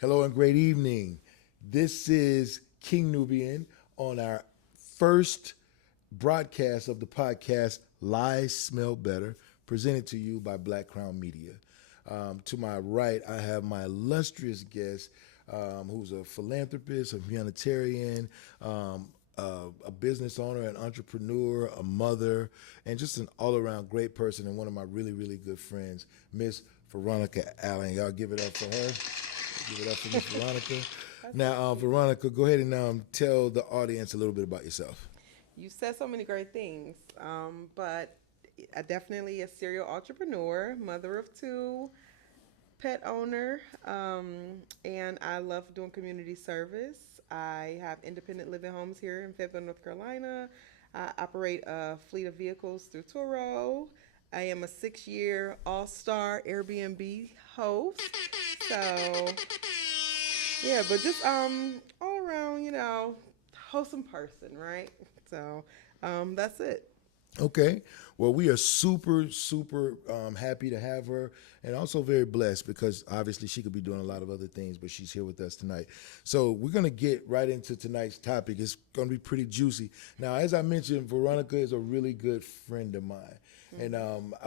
Hello and great evening. This is King Nubian on our first broadcast of the podcast Lies Smell Better, presented to you by Black Crown Media. To my right, I have my illustrious guest, who's a philanthropist, a humanitarian, a business owner, an entrepreneur, a mother, and just an all-around great person and one of my really, really good friends, Miss Veronica Allen. Y'all give it up for her. Give it up for Miss Veronica. Now, Veronica, go ahead and tell the audience a little bit about yourself. You said so many great things, but I definitely a serial entrepreneur, mother of two, pet owner, and I love doing community service. I have independent living homes here in Fayetteville, North Carolina. I operate a fleet of vehicles through Turo. I am a 6-year all-star Airbnb host. So yeah, but just all around, wholesome person, right? So that's it. Okay. Well, we are super, super happy to have her and also very blessed because obviously she could be doing a lot of other things, but she's here with us tonight. So we're going to get right into tonight's topic. It's going to be pretty juicy. Now, as I mentioned, Veronica is a really good friend of mine. And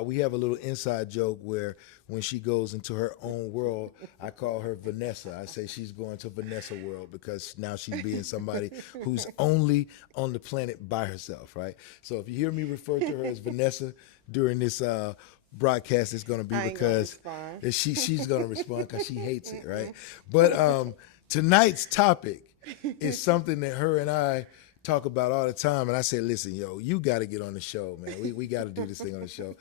we have a little inside joke where when she goes into her own world, I call her Vanessa. I say she's going to Vanessa world because now she's being somebody who's only on the planet by herself, right? So if you hear me refer to her as Vanessa during this broadcast, it's going to be because she's going to respond because she hates it, right? But tonight's topic is something that her and I talk about all the time, and I said, listen, yo, you got to get on the show, man. We got to do this thing on the show.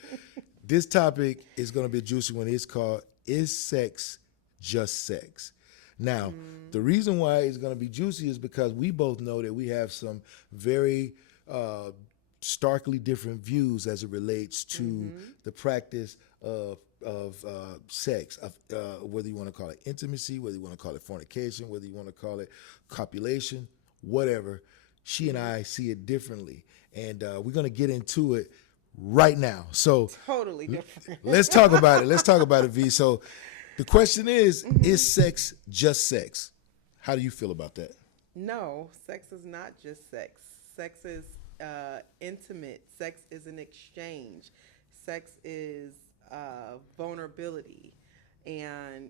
This topic is going to be a juicy one. It's called, Is Sex Just Sex? Now, the reason why it's going to be juicy is because we both know that we have some very starkly different views as it relates to the practice of sex, whether you want to call it intimacy, whether you want to call it fornication, whether you want to call it copulation, whatever. She and I see it differently, and we're going to get into it right now. So Totally different. let's talk about it. Let's talk about it, V. So the question is sex just sex? How do you feel about that? No, sex is not just sex. Sex is intimate. Sex is an exchange. Sex is vulnerability, and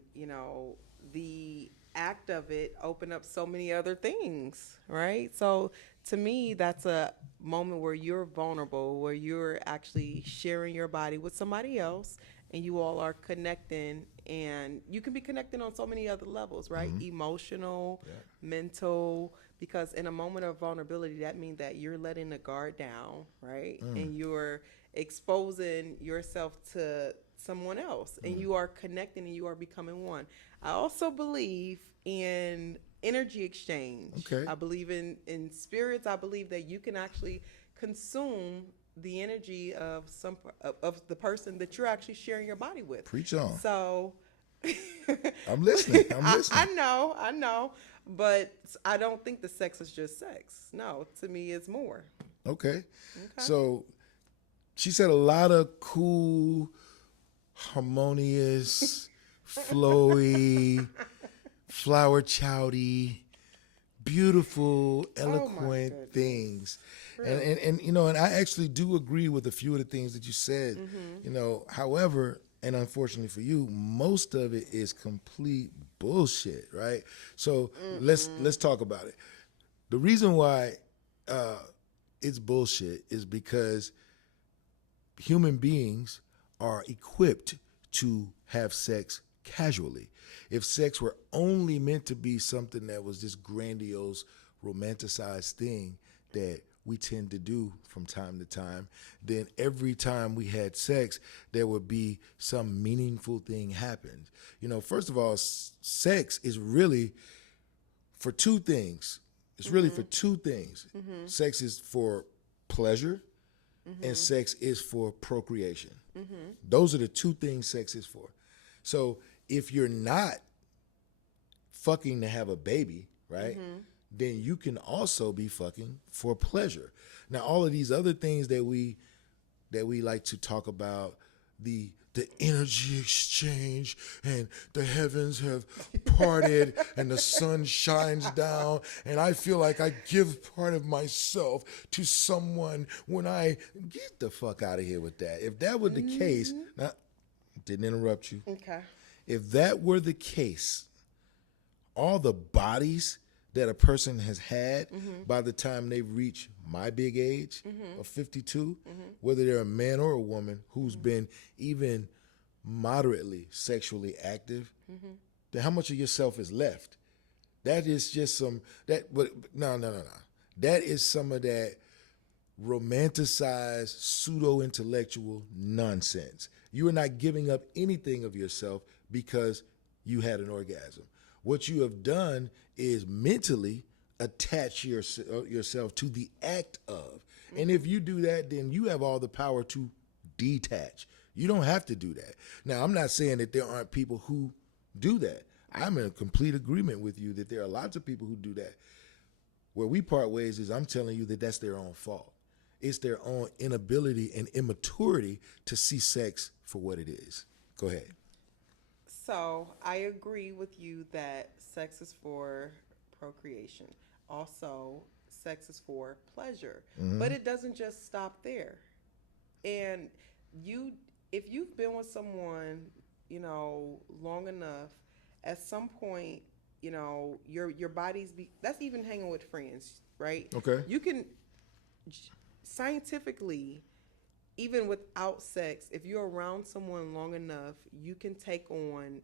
the act of it open up so many other things, right? So to me, that's a moment where you're vulnerable, where you're actually sharing your body with somebody else, and you all are connecting, and you can be connecting on so many other levels, right? Emotional, mental, because in a moment of vulnerability, that means that you're letting the guard down, right? And you're exposing yourself to someone else, and you are connecting and you are becoming one. I also believe in energy exchange. Okay. I believe in spirits. I believe that you can actually consume the energy of of the person that you're actually sharing your body with. Preach on. So I'm listening. I'm listening. I know, but I don't think the sex is just sex. No, to me, it's more. Okay. So she said a lot of cool, harmonious, flowy, flower chowdy, beautiful, eloquent things. And I actually do agree with a few of the things that you said. However, and unfortunately for you, most of it is complete bullshit, right? So let's talk about it. The reason why it's bullshit is because human beings are equipped to have sex casually. If sex were only meant to be something that was this grandiose, romanticized thing that we tend to do from time to time, then every time we had sex, there would be some meaningful thing happen. First of all, sex is really for two things. It's really for two things. Sex is for pleasure, and sex is for procreation. Those are the two things sex is for. So if you're not fucking to have a baby, right, then you can also be fucking for pleasure. Now, all of these other things that we like to talk about, the the energy exchange and the heavens have parted and the sun shines down and I feel like I give part of myself to someone when I get the fuck out of here with that. If that were the case, now, didn't interrupt you. Okay. If that were the case, all the bodies that a person has had by the time they reach my big age of 52, whether they're a man or a woman who's been even moderately sexually active, then how much of yourself is left? That is just some, no. That is some of that romanticized, pseudo-intellectual nonsense. You are not giving up anything of yourself because you had an orgasm. What you have done is mentally attach yourself to the act of. And if you do that, then you have all the power to detach. You don't have to do that. Now, I'm not saying that there aren't people who do that. I'm in complete agreement with you that there are lots of people who do that. Where we part ways is I'm telling you that that's their own fault. It's their own inability and immaturity to see sex for what it is. Go ahead. So I agree with you that sex is for procreation. Also, sex is for pleasure. But it doesn't just stop there. And if you've been with someone, long enough, at some point, your body's that's even hanging with friends, right? Okay. You can scientifically, even without sex, if you're around someone long enough, you can take on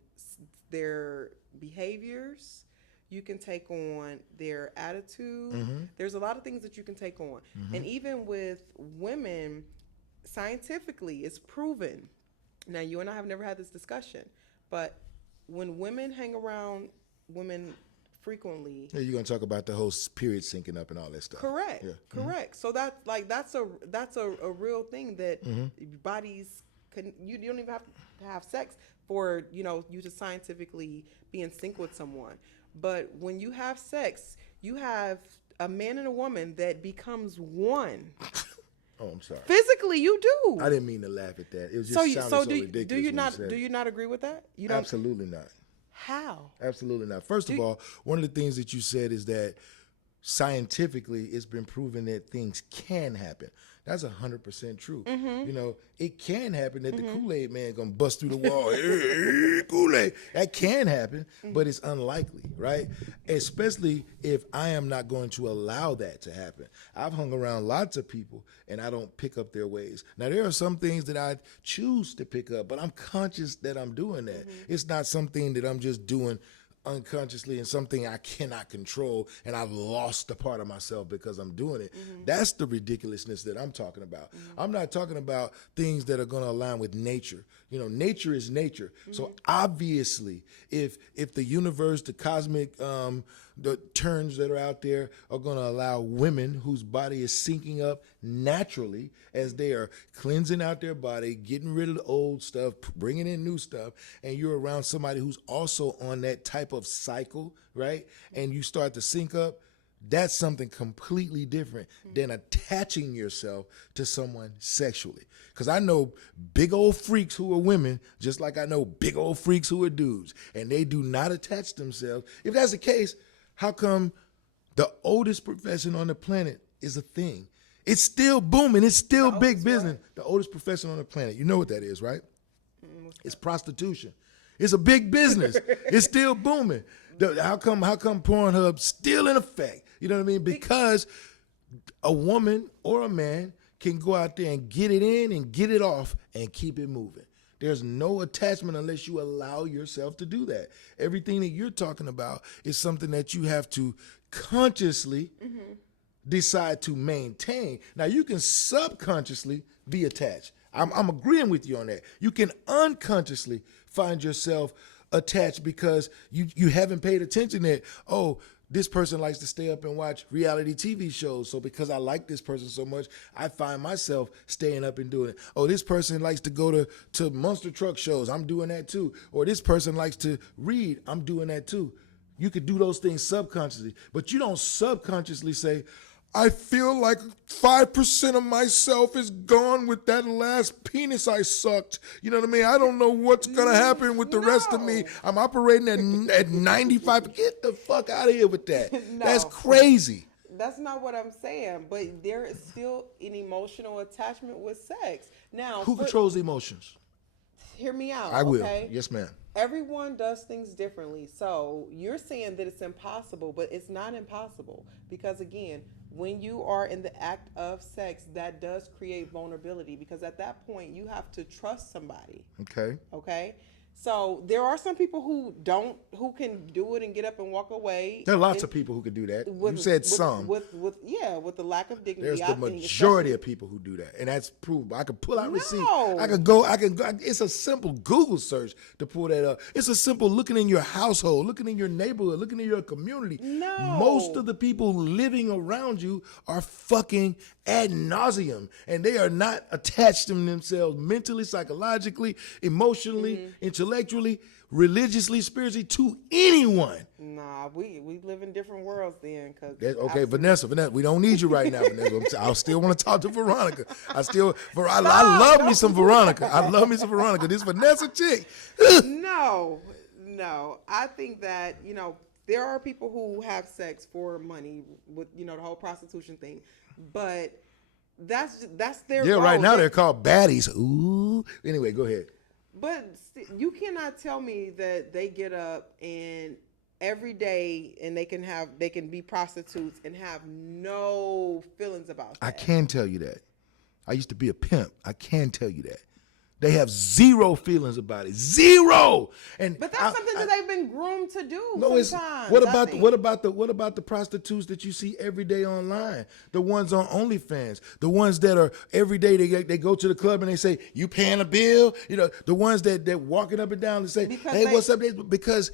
their behaviors. You can take on their attitude. There's a lot of things that you can take on. And even with women, scientifically, it's proven. Now, you and I have never had this discussion, but when women hang around women frequently, Yeah, you're gonna talk about the whole period syncing up and all that stuff. correct, Yeah. correct. So that's a real thing that bodies can. You don't even have to have sex for you to scientifically be in sync with someone. But when you have sex, you have a man and a woman that becomes one. Oh, I'm sorry. Physically, you do. I didn't mean to laugh at that. It was just sounded ridiculous. Do you not agree with that? You don't. Absolutely not. How? Absolutely not. First of all, one of the things that you said is that scientifically it's been proven that things can happen. That's 100% true. It can happen that the Kool-Aid man gonna bust through the wall. Hey, Kool-Aid. That can happen, but it's unlikely, right? Especially if I am not going to allow that to happen. I've hung around lots of people and I don't pick up their ways. Now, there are some things that I choose to pick up, but I'm conscious that I'm doing that. It's not something that I'm just doing unconsciously and something I cannot control and I've lost a part of myself because I'm doing it. That's the ridiculousness that I'm talking about. I'm not talking about things that are going to align with nature. Nature is nature. So obviously, if the universe, the cosmic the turns that are out there are going to allow women whose body is syncing up naturally as they are cleansing out their body, getting rid of the old stuff, bringing in new stuff, and you're around somebody who's also on that type of cycle, right? And you start to sync up, that's something completely different than attaching yourself to someone sexually. Because I know big old freaks who are women, just like I know big old freaks who are dudes, and they do not attach themselves. If that's the case, how come the oldest profession on the planet is a thing? It's still booming. It's still big business. What? The oldest profession on the planet. You know what that is, right? It's prostitution. It's a big business. It's still booming. How come Pornhub's still in effect? You know what I mean? Because a woman or a man can go out there and get it in and get it off and keep it moving. There's no attachment unless you allow yourself to do that. Everything that you're talking about is something that you have to consciously decide to maintain. Now, you can subconsciously be attached. I'm agreeing with you on that. You can unconsciously find yourself attached because you haven't paid attention that, this person likes to stay up and watch reality TV shows. So because I like this person so much, I find myself staying up and doing it. Oh, this person likes to go to monster truck shows. I'm doing that too. Or this person likes to read. I'm doing that too. You could do those things subconsciously, but you don't subconsciously say, I feel like 5% of myself is gone with that last penis I sucked. You know what I mean? I don't know what's going to happen with the rest of me. No. I'm operating at 95. Get the fuck out of here with that. No. That's crazy. That's not what I'm saying, but there is still an emotional attachment with sex. Now, Who controls the emotions? hear me out. I will. Okay? Yes, ma'am. Everyone does things differently. So you're saying that it's impossible, but it's not impossible because, again, when you are in the act of sex, that does create vulnerability because at that point you have to trust somebody. Okay. Okay. So there are some people who can do it and get up and walk away. There are lots of people who can do that. You said some. With the lack of dignity. There's the majority of people who do that, and that's provable. I can pull out receipts. I can go. It's a simple Google search to pull that up. It's a simple looking in your household, looking in your neighborhood, looking in your community. No. Most of the people living around you are fucking ad nauseum, and they are not attached to themselves mentally, psychologically, emotionally, intellectually, religiously, spiritually to anyone. Nah, we live in different worlds then. Okay, Vanessa, we don't need you right now, Vanessa. I still want to talk to Veronica. I love me some Veronica. I love me some Veronica. This Vanessa chick. No. I think that, there are people who have sex for money with, the whole prostitution thing. But that's their goal. Right now they're called baddies. Ooh. Anyway, go ahead. But you cannot tell me that they get up and every day and they can be prostitutes and have no feelings about that. I can tell you that. I used to be a pimp. I can tell you that. They have zero feelings about it. Zero. But that's something that they've been groomed to do. No, sometimes. What about the prostitutes that you see every day online? The ones on OnlyFans, the ones that are every day they go to the club and they say, "You paying a bill?" The ones that walking up and down and say, "Hey, what's up?" Because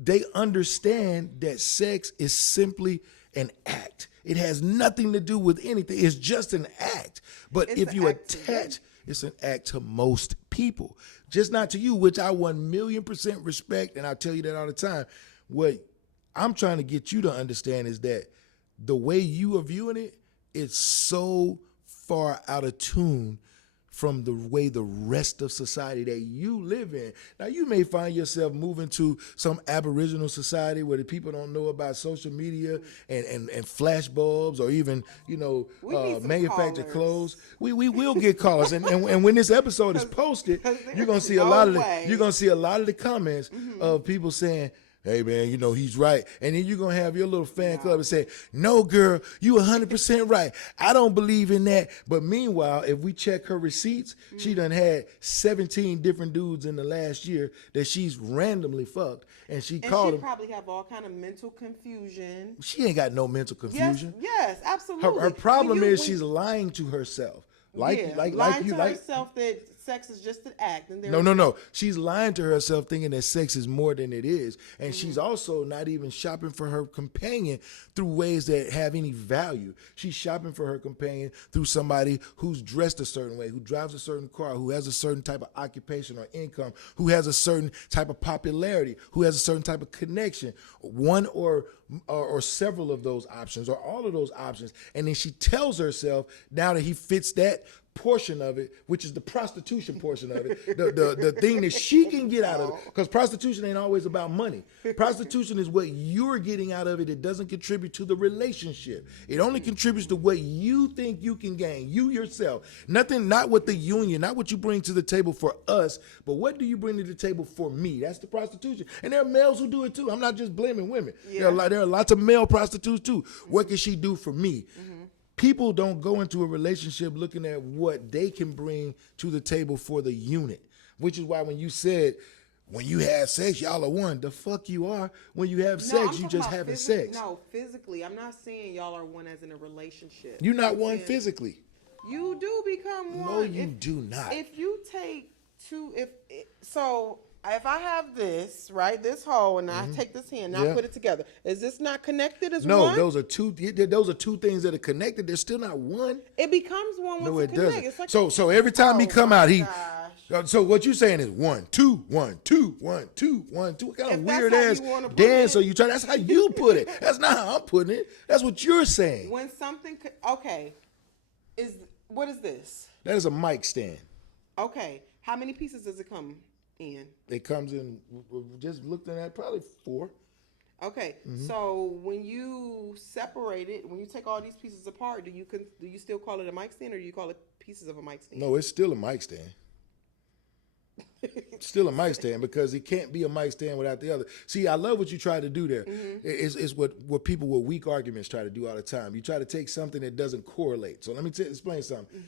they understand that sex is simply an act. It has nothing to do with anything. It's just an act. But if you attach, it's an act to most people, just not to you, which I 1,000,000% respect, and I tell you that all the time. What I'm trying to get you to understand is that the way you are viewing it, it's so far out of tune from the way the rest of society that you live in. Now, you may find yourself moving to some aboriginal society where the people don't know about social media and flash bulbs or even, manufactured clothes. We will get callers. And when this episode is posted, you're gonna see a lot of the comments of people saying, "Hey, man, he's right." And then you're going to have your little fan club and say, "No, girl, you 100% right. I don't believe in that." But meanwhile, if we check her receipts, she done had 17 different dudes in the last year that she's randomly fucked. And she called them. She probably have all kind of mental confusion. She ain't got no mental confusion. Yes, absolutely. Her problem is she's lying to herself. Lying to herself that sex is just an act. And No. She's lying to herself thinking that sex is more than it is. And she's also not even shopping for her companion through ways that have any value. She's shopping for her companion through somebody who's dressed a certain way, who drives a certain car, who has a certain type of occupation or income, who has a certain type of popularity, who has a certain type of connection. One or several of those options or all of those options. And then she tells herself now that he fits that portion of it, which is the prostitution portion of it, the thing that she can get out of it, because prostitution ain't always about money. Prostitution is what you're getting out of it. It doesn't contribute to the relationship. It only contributes to what you think you can gain, you yourself. Nothing, not what the union, not what you bring to the table for us, but what do you bring to the table for me? That's the prostitution. And there are males who do it too. I'm not just blaming women. Yeah. There are lots of male prostitutes too. What can she do for me? People don't go into a relationship looking at what they can bring to the table for the unit, which is why when you said, when you have sex, y'all are one. The fuck you are. When you have sex, you just having sex. No, physically. I'm not saying y'all are one as in a relationship. You're not one physically. You do become one. No, you do not. If you take two, if I have this, right, this hole, and I take this hand, and I Yeah. put it together, is this not connected as No, one? those are two. Those are two things that are connected. They're still not one. It becomes one once No, it it connects. doesn't. It's like, So every time he oh come my out, he. gosh. So what you saying is 1, 2, 1, 2, 1, 2, 1, 2. What kind of If that's weird how ass you wanna put dance it. are you trying? That's how you put it. That's not how I'm putting it. That's what you're saying. When something, okay, what is this? That is a mic stand. Okay, how many pieces does it come in? It comes in. We just looking at probably 4. Okay, so when you separate it, when you take all these pieces apart, do you still call it a mic stand, or do you call it pieces of a mic stand? No, it's still a mic stand. Still a mic stand because it can't be a mic stand without the other. See, I love what you try to do there. It's what people with weak arguments try to do all the time. You try to take something that doesn't correlate. So let me explain something.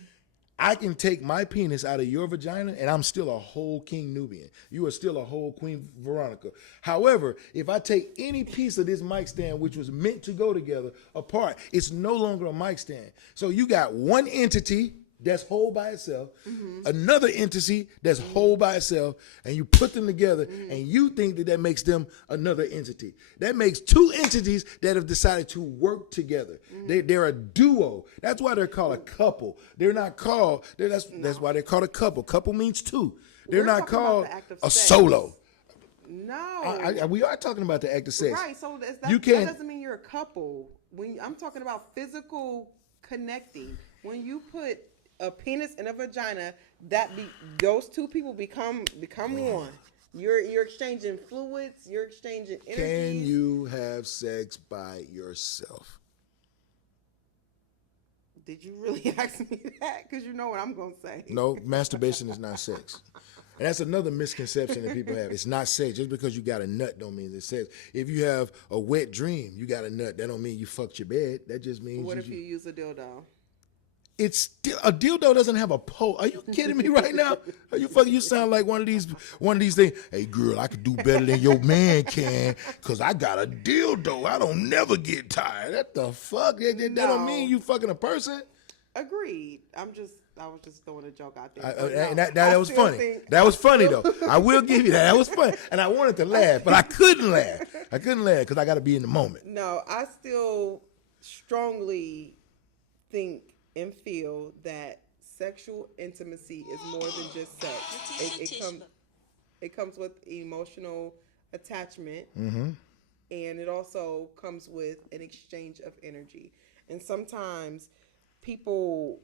I can take my penis out of your vagina and I'm still a whole King Nubian. You are still a whole Queen Veronica. However, if I take any piece of this mic stand, which was meant to go together, apart, it's no longer a mic stand. So you got one entity that's whole by itself, another entity that's whole by itself, and you put them together, and you think that makes them another entity. That makes two entities that have decided to work together. They're a duo. That's why they're called a couple. They're not called. That's why they're called a couple. Couple means two. They're We're not talking about called the act of a sex. solo. No. We are talking about the act of sex. Right, so You that can't- doesn't mean you're a couple. When I'm talking about physical connecting, when you put a penis and a vagina, those two people become one. You're exchanging fluids. You're exchanging energy. Can you have sex by yourself? Did you really ask me that? Because you know what I'm gonna say. No, masturbation is not sex. And that's another misconception that people have. It's not sex. Just because you got a nut don't mean it's sex. If you have a wet dream, you got a nut, that don't mean you fucked your bed. That just means What if you use a dildo? it's still a dildo doesn't have a pole. Are you kidding me right now? Are you fucking? You sound like one of these things. Hey girl, I could do better than your man can because I got a dildo. I don't never get tired. What the fuck? That don't mean you fucking a person. Agreed. I was just throwing a joke out there. And that was funny. That was funny though. I will give you that. That was funny, and I wanted to laugh, but I couldn't laugh. I couldn't laugh because I got to be in the moment. No, I still strongly think and feel that sexual intimacy is more than just sex. It comes with emotional attachment, and it also comes with an exchange of energy. And sometimes people,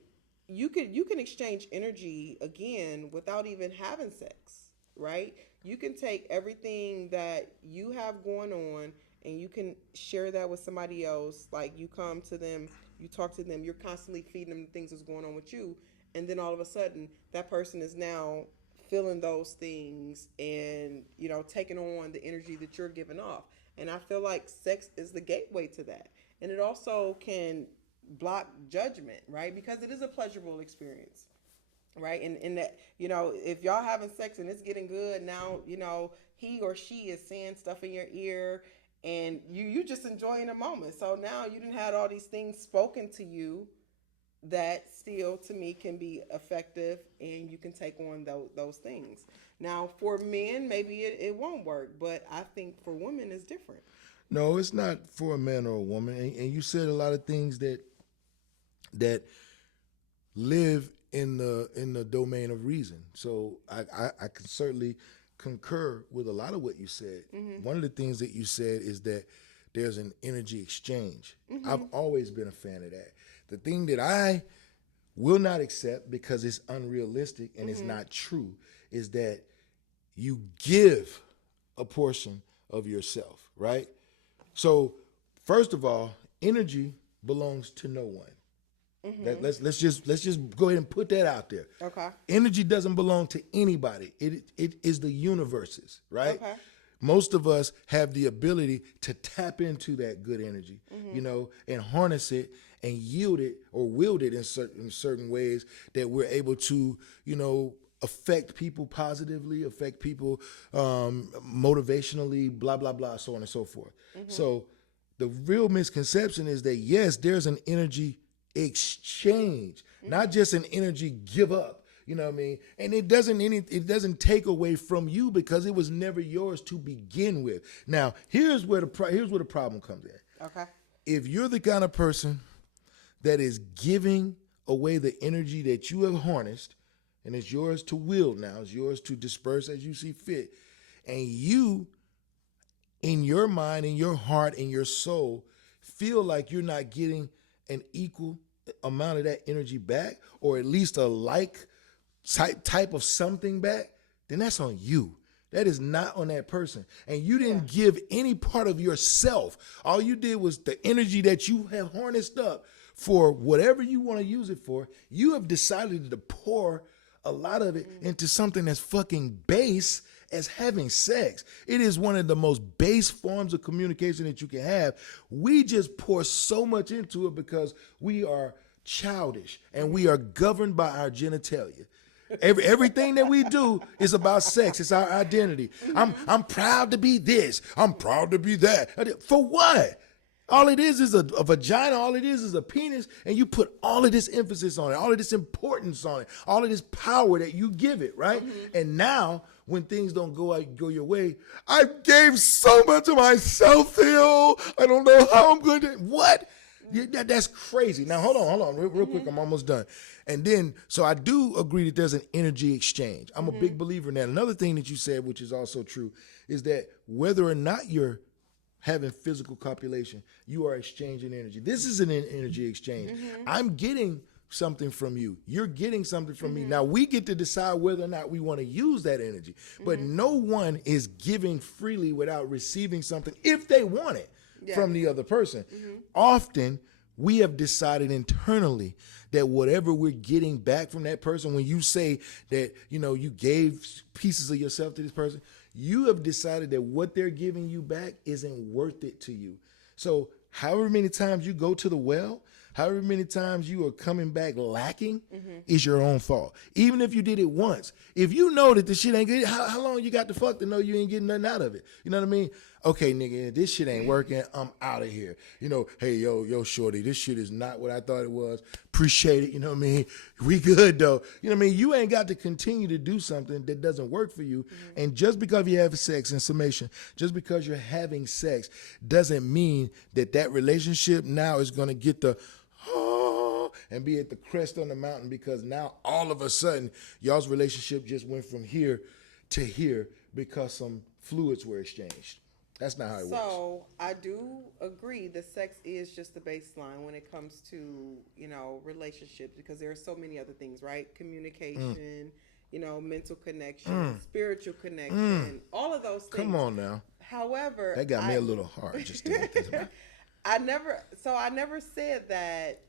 you can exchange energy again without even having sex, right? You can take everything that you have going on and you can share that with somebody else. Like you come to them, you talk to them, you're constantly feeding them the things that's going on with you, and then all of a sudden that person is now feeling those things and taking on the energy that you're giving off. And I feel like sex is the gateway to that, and it also can block judgment, right? Because it is a pleasurable experience, right? And that if y'all having sex and it's getting good, now he or she is saying stuff in your ear and you just enjoying the moment. So now you didn't have all these things spoken to you that still to me can be effective, and you can take on those things. Now for men maybe it won't work, but I think for women it's different. No, it's not for a man or a woman. And you said a lot of things that live in the domain of reason. So I can certainly concur with a lot of what you said. One of the things that you said is that there's an energy exchange. I've always been a fan of that. The thing that I will not accept because it's unrealistic and it's not true is that you give a portion of yourself, right? So first of all, energy belongs to no one. Let's just go ahead and put that out there. Okay. Energy doesn't belong to anybody. It is the universe's, right? Okay. Most of us have the ability to tap into that good energy, and harness it and yield it or wield it in certain ways that we're able to, affect people positively, affect people motivationally, blah, blah, blah, so on and so forth. So the real misconception is that, yes, there's an energy exchange, not just an energy give up. You know what I mean? And it doesn't take away from you because it was never yours to begin with. Now, here's where the problem comes in. Okay. If you're the kind of person that is giving away the energy that you have harnessed, and it's yours to wield now, it's yours to disperse as you see fit, and you, in your mind, in your heart, in your soul, feel like you're not getting an equal amount of that energy back, or at least a like type of something back, then that's on you. That is not on that person. And you didn't give any part of yourself. All you did was the energy that you have harnessed up for whatever you want to use it for. You have decided to pour a lot of it into something that's fucking base as having sex. It is one of the most base forms of communication that you can have. We just pour so much into it because we are childish and we are governed by our genitalia. Everything that we do is about sex. It's our identity. I'm proud to be this. I'm proud to be that. For what? All it is a vagina. All it is a penis. And you put all of this emphasis on it, all of this importance on it, all of this power that you give it, right? Mm-hmm. And now, when things don't go your way, I gave so much of myself, Theo. I don't know how I'm going to. What? That's crazy. Now, hold on, real quick. I'm almost done. And then, so I do agree that there's an energy exchange. I'm a big believer in that. Another thing that you said, which is also true, is that whether or not you're having physical copulation, you are exchanging energy. This is an energy exchange. I'm getting something from you. You're getting something from me. Now, we get to decide whether or not we want to use that energy. But no one is giving freely without receiving something if they want it from the other person. Often, we have decided internally that whatever we're getting back from that person, when you say that, you gave pieces of yourself to this person, you have decided that what they're giving you back isn't worth it to you. So however many times you go to the well, however many times you are coming back lacking is your own fault. Even if you did it once. If you know that the shit ain't good, how long you got to fuck to know you ain't getting nothing out of it? You know what I mean? Okay, nigga, this shit ain't working. I'm out of here. Hey, yo, shorty, this shit is not what I thought it was. Appreciate it. You know what I mean? We good, though. You know what I mean? You ain't got to continue to do something that doesn't work for you. And just because you have sex, in summation, just because you're having sex doesn't mean that relationship now is going to get the and be at the crest on the mountain, because now all of a sudden y'all's relationship just went from here to here because some fluids were exchanged. That's not how it works. So I do agree that sex is just the baseline when it comes to, relationships, because there are so many other things, right? Communication, mental connection, spiritual connection, all of those things. Come on now. However, that got me a little hard just to think about. I never said that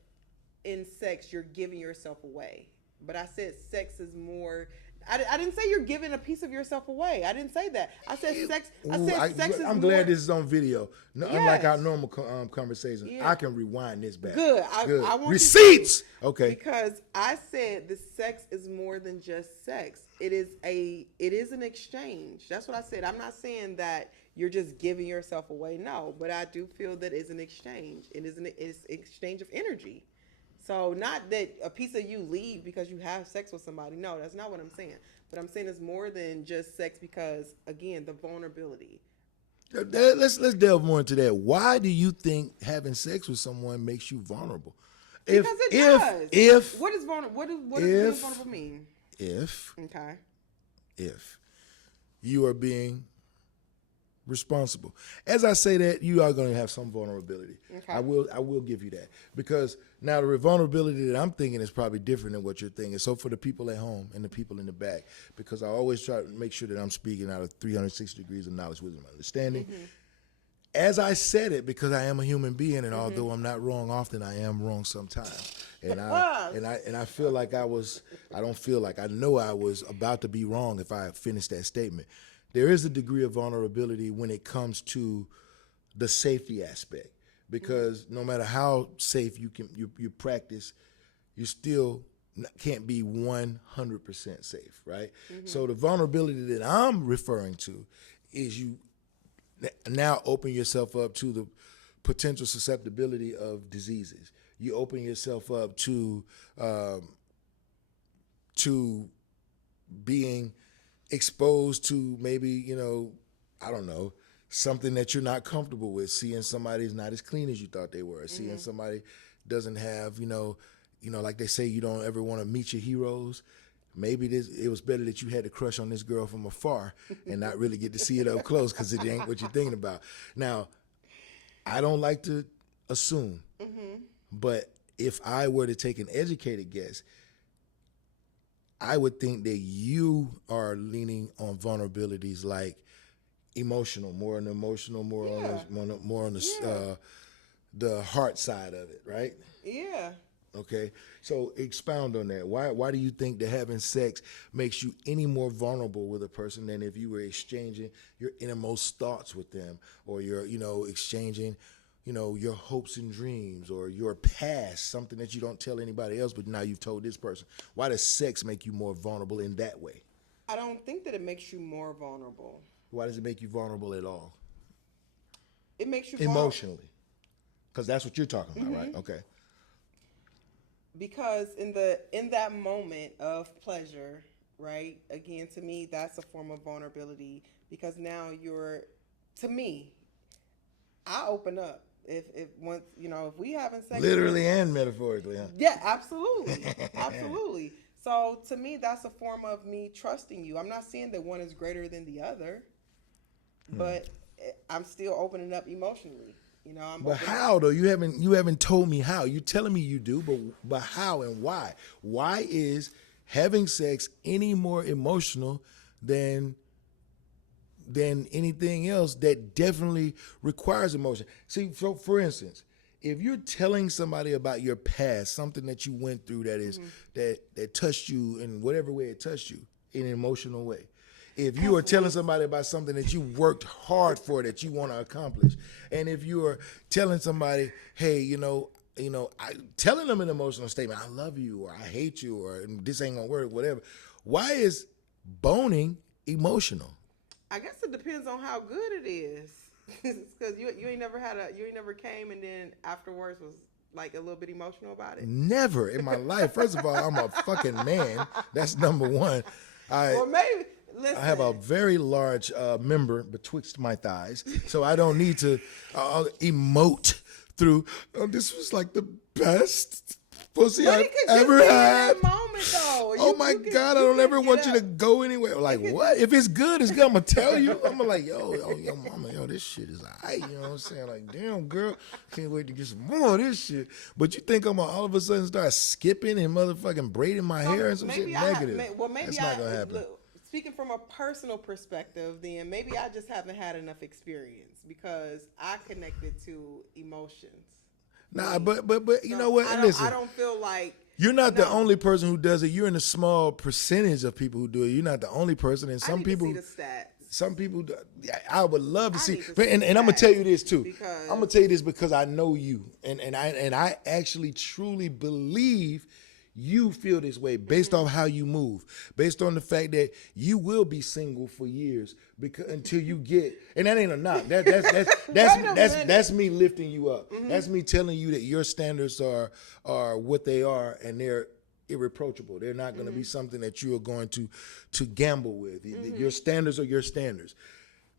in sex you're giving yourself away, but I said sex is more. I didn't say you're giving a piece of yourself away. I didn't say that. I said sex. Sex is. I'm glad this is on video. No, yes. Unlike our normal conversation, I can rewind this back. Good. Good. I want receipts. Okay. Because I said the sex is more than just sex. It is an exchange. That's what I said. I'm not saying that you're just giving yourself away. No, but I do feel that it's an exchange. It's an exchange of energy. So not that a piece of you leave because you have sex with somebody. No, that's not what I'm saying. But I'm saying it's more than just sex because, again, the vulnerability. Let's delve more into that. Why do you think having sex with someone makes you vulnerable? Because it does. What does vulnerable mean? If you are being responsible. As I say that, you are going to have some vulnerability. Okay. I will give you that, because now the vulnerability that I'm thinking is probably different than what you're thinking. So for the people at home and the people in the back, because I always try to make sure that I'm speaking out of 360 degrees of knowledge, wisdom, and understanding. As I said it, because I am a human being, and although I'm not wrong often, I am wrong sometimes. And I feel like I know I was about to be wrong if I finished that statement. There is a degree of vulnerability when it comes to the safety aspect, because no matter how safe you practice, you still can't be 100% safe, right? So the vulnerability that I'm referring to is you now open yourself up to the potential susceptibility of diseases. You open yourself up to to being exposed to maybe, I don't know, something that you're not comfortable with, seeing somebody's not as clean as you thought they were, seeing somebody doesn't have, like they say, you don't ever want to meet your heroes. Maybe it was better that you had a crush on this girl from afar and not really get to see it up close because it ain't what you're thinking about. Now, I don't like to assume, but if I were to take an educated guess, I would think that you are leaning on vulnerabilities like emotional, more on the heart side of it, right? Yeah. Okay, so expound on that. Why do you think that having sex makes you any more vulnerable with a person than if you were exchanging your innermost thoughts with them, or you're, exchanging, your hopes and dreams, or your past, something that you don't tell anybody else, but now you've told this person? Why does sex make you more vulnerable in that way? I don't think that it makes you more vulnerable. Why does it make you vulnerable at all? It makes you emotionally, because that's what you're talking about, right? Okay. Because in that moment of pleasure, right? Again, to me, that's a form of vulnerability, because now to me, I open up. If once, if we having sex, literally and metaphorically, huh? Yeah, absolutely. Absolutely. So to me, that's a form of me trusting you. I'm not saying that one is greater than the other, but I'm still opening up emotionally. But how though? You haven't told me how. You're telling me you do, but how and why? Why is having sex any more emotional than anything else that definitely requires emotion? See, so for instance, if you're telling somebody about your past, something that you went through that is that touched you in whatever way it touched you, in an emotional way. If you are telling somebody about something that you worked hard for, that you want to accomplish, and if you are telling somebody, hey, telling them an emotional statement, I love you, or I hate you, or this ain't gonna work, whatever. Why is boning emotional? I guess it depends on how good it is. Because you ain't never came and then afterwards was like a little bit emotional about it. Never in my life. First of all, I'm a fucking man. That's number one. Or maybe. Listen. I have a very large member betwixt my thighs, so I don't need to emote through. This was like the best pussy I've ever had. Moment, though. Oh my God, I don't ever want you to go anywhere. Like, what? If it's good, it's good. I'm going to tell you. I'm like, yo, mama, this shit is all right. You know what I'm saying? Like, damn, girl, can't wait to get some more of this shit. But you think I'm going to all of a sudden start skipping and motherfucking braiding my hair and some shit? Negative. That's not going to happen. Look, speaking from a personal perspective, then maybe I just haven't had enough experience because I connected to emotions. Nah, but you know what? Listen, I don't feel like you're not the only person who does it. You're in a small percentage of people who do it. You're not the only person, and some people. I need to see the stats. Some people, I would love to see. And I'm gonna tell you this too. I'm gonna tell you this because I know you, and I actually truly believe you feel this way based off how you move, based on the fact that you will be single for years until you get, and that ain't a knock. That's me lifting you up. Mm-hmm. That's me telling you that your standards are what they are, and they're irreproachable. They're not going to be something that you are going to gamble with. Your standards are your standards.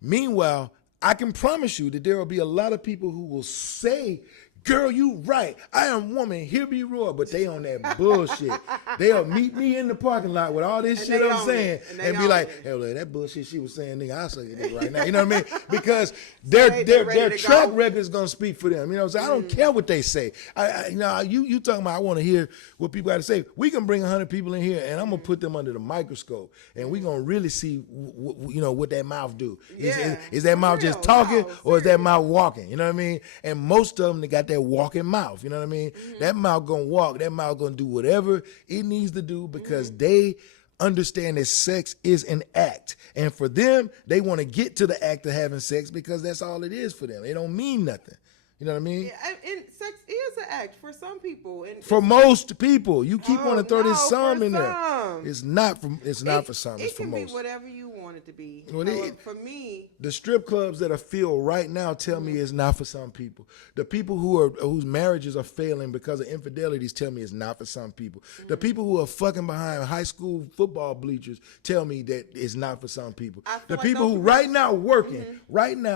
Meanwhile, I can promise you that there will be a lot of people who will say, girl, you right. I am woman. Hear me roar. But they on that bullshit. They'll meet me in the parking lot with all this shit I'm saying and be like, hey, look, that bullshit she was saying, nigga, I'll suck your dick right now. You know what I mean? Because their track record is going to speak for them. You know what I'm saying? I don't care what they say. You talking about I want to hear what people got to say. We can bring 100 people in here and I'm going to put them under the microscope and we're going to really see what that mouth do. Is that mouth just talking or is that mouth walking? You know what I mean? And most of them, they got that walking mouth, you know what I mean? Mm-hmm. That mouth gonna walk, that mouth gonna do whatever it needs to do because they understand that sex is an act. And for them, they want to get to the act of having sex because that's all it is for them. It don't mean nothing. You know what I mean? Yeah, and sex is an act for some people. And For most people, you keep wanting to throw this some for in there. some. It's not for some. It's It for can most. be whatever you want it to be. Well, For me, the strip clubs that are filled right now tell me it's not for some people. The people whose marriages are failing because of infidelities tell me it's not for some people. The people who are fucking behind high school football bleachers tell me that it's not for some people. The like people those who right now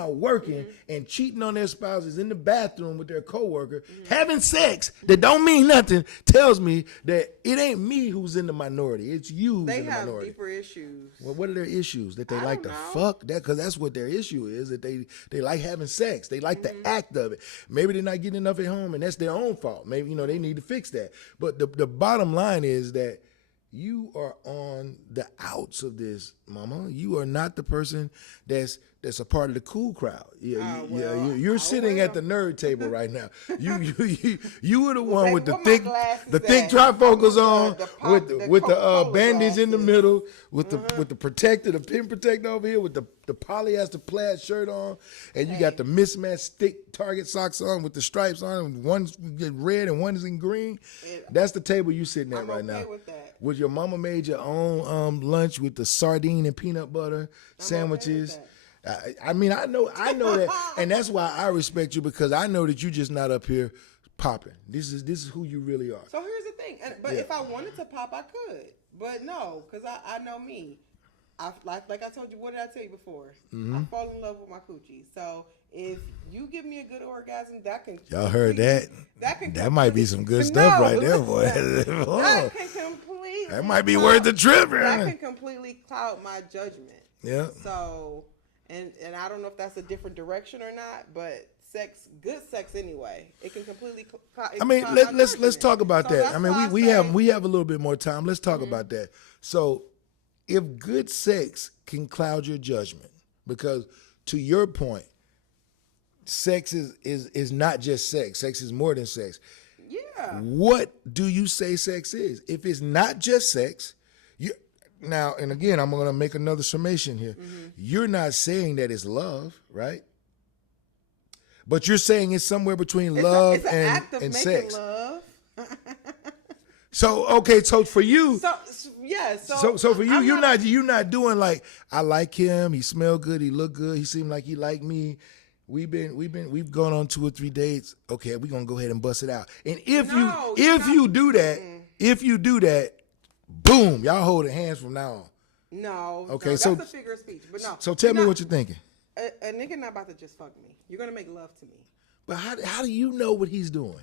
working and cheating on their spouses in the bathroom with their coworker, having sex that don't mean nothing, tells me that it ain't me who's in the minority. It's you who's they in the have minority. deeper issues. Well, what are their issues? That they I like to don't know. fuck? That because that's what their issue is. That they like having sex. They like the act of it. Maybe they're not getting enough at home, and that's their own fault. Maybe they need to fix that. But the bottom line is that you are on the outs of this, mama. You are not the person that's a part of the cool crowd. You're sitting at the nerd table right now. You were the one with the thick trifocals on, with the bandage in the middle, with the protector, the pin protector over here, with the polyester plaid shirt on, and you got the mismatched thick Target socks on with the stripes on, and one's red and one's in green. That's the table you sitting at right now. With that. Was your mama made your own lunch with the sardine and peanut butter sandwiches? I mean, I know that, and that's why I respect you, because I know that you're just not up here popping. This is who you really are. So here's the thing, if I wanted to pop, I could, but no, because I know me. Like I told you, what did I tell you before? I fall in love with my coochie. So if you give me a good orgasm, that can y'all heard that? That might be some good stuff right there, boy. That can completely. That might be worth the trip. That can completely cloud my judgment. Yeah. So, and I don't know if that's a different direction or not, but good sex anyway. It can completely. I mean, let's talk about that. I mean, we have a little bit more time. Let's talk about that. So, if good sex can cloud your judgment, because to your point, sex is not just sex. Sex is more than sex. Yeah. What do you say sex is? If it's not just sex, now, and again, I'm going to make another summation here. You're not saying that it's love, right? But you're saying it's somewhere between love it's an act of and making sex. Love. So for you, So for you, you're not doing like, I like him, he smelled good, he looked good, he seemed like he liked me. We've gone on 2 or 3 dates. Okay, we're gonna go ahead and bust it out. And if you do that, boom, y'all holding hands from now on. No. Okay, no, so that's a figure of speech. But no. So tell me what you're thinking. A nigga not about to just fuck me. You're gonna make love to me. But how do you know what he's doing?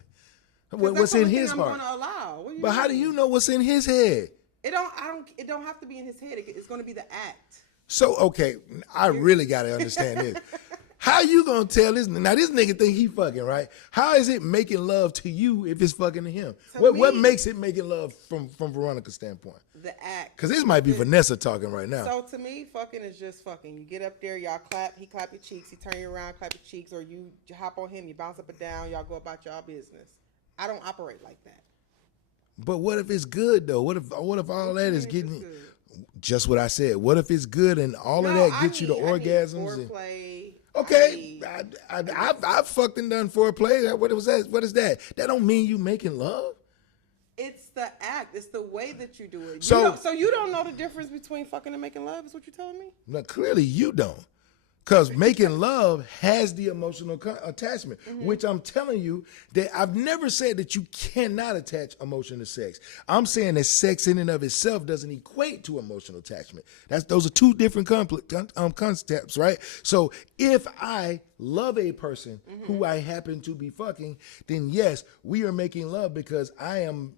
What's that's in the his thing heart? I'm gonna allow. But how do you know what's in his head? It don't have to be in his head. It's gonna be the act. So okay, I really gotta understand this. How you gonna tell this? Now this nigga think he fucking, right? How is it making love to you if it's fucking to him? What makes it making love from Veronica's standpoint? The act. Because this might be Vanessa talking right now. So to me, fucking is just fucking. You get up there, y'all clap. He clap your cheeks. He turn you around, clap your cheeks, or you hop on him. You bounce up and down. Y'all go about y'all business. I don't operate like that. But what if it's good though? What if all that is getting just what I said? What if it's good and all of that gets you the orgasms? Foreplay. Okay, I've fucked and done foreplay. What was that? What is that? That don't mean you making love. It's the act. It's the way that you do it. So you don't know the difference between fucking and making love? Is what you're telling me? No, clearly you don't. Because making love has the emotional attachment, which I'm telling you that I've never said that you cannot attach emotion to sex. I'm saying that sex in and of itself doesn't equate to emotional attachment. Those are two different concepts, right? So if I love a person who I happen to be fucking, then yes, we are making love because I'm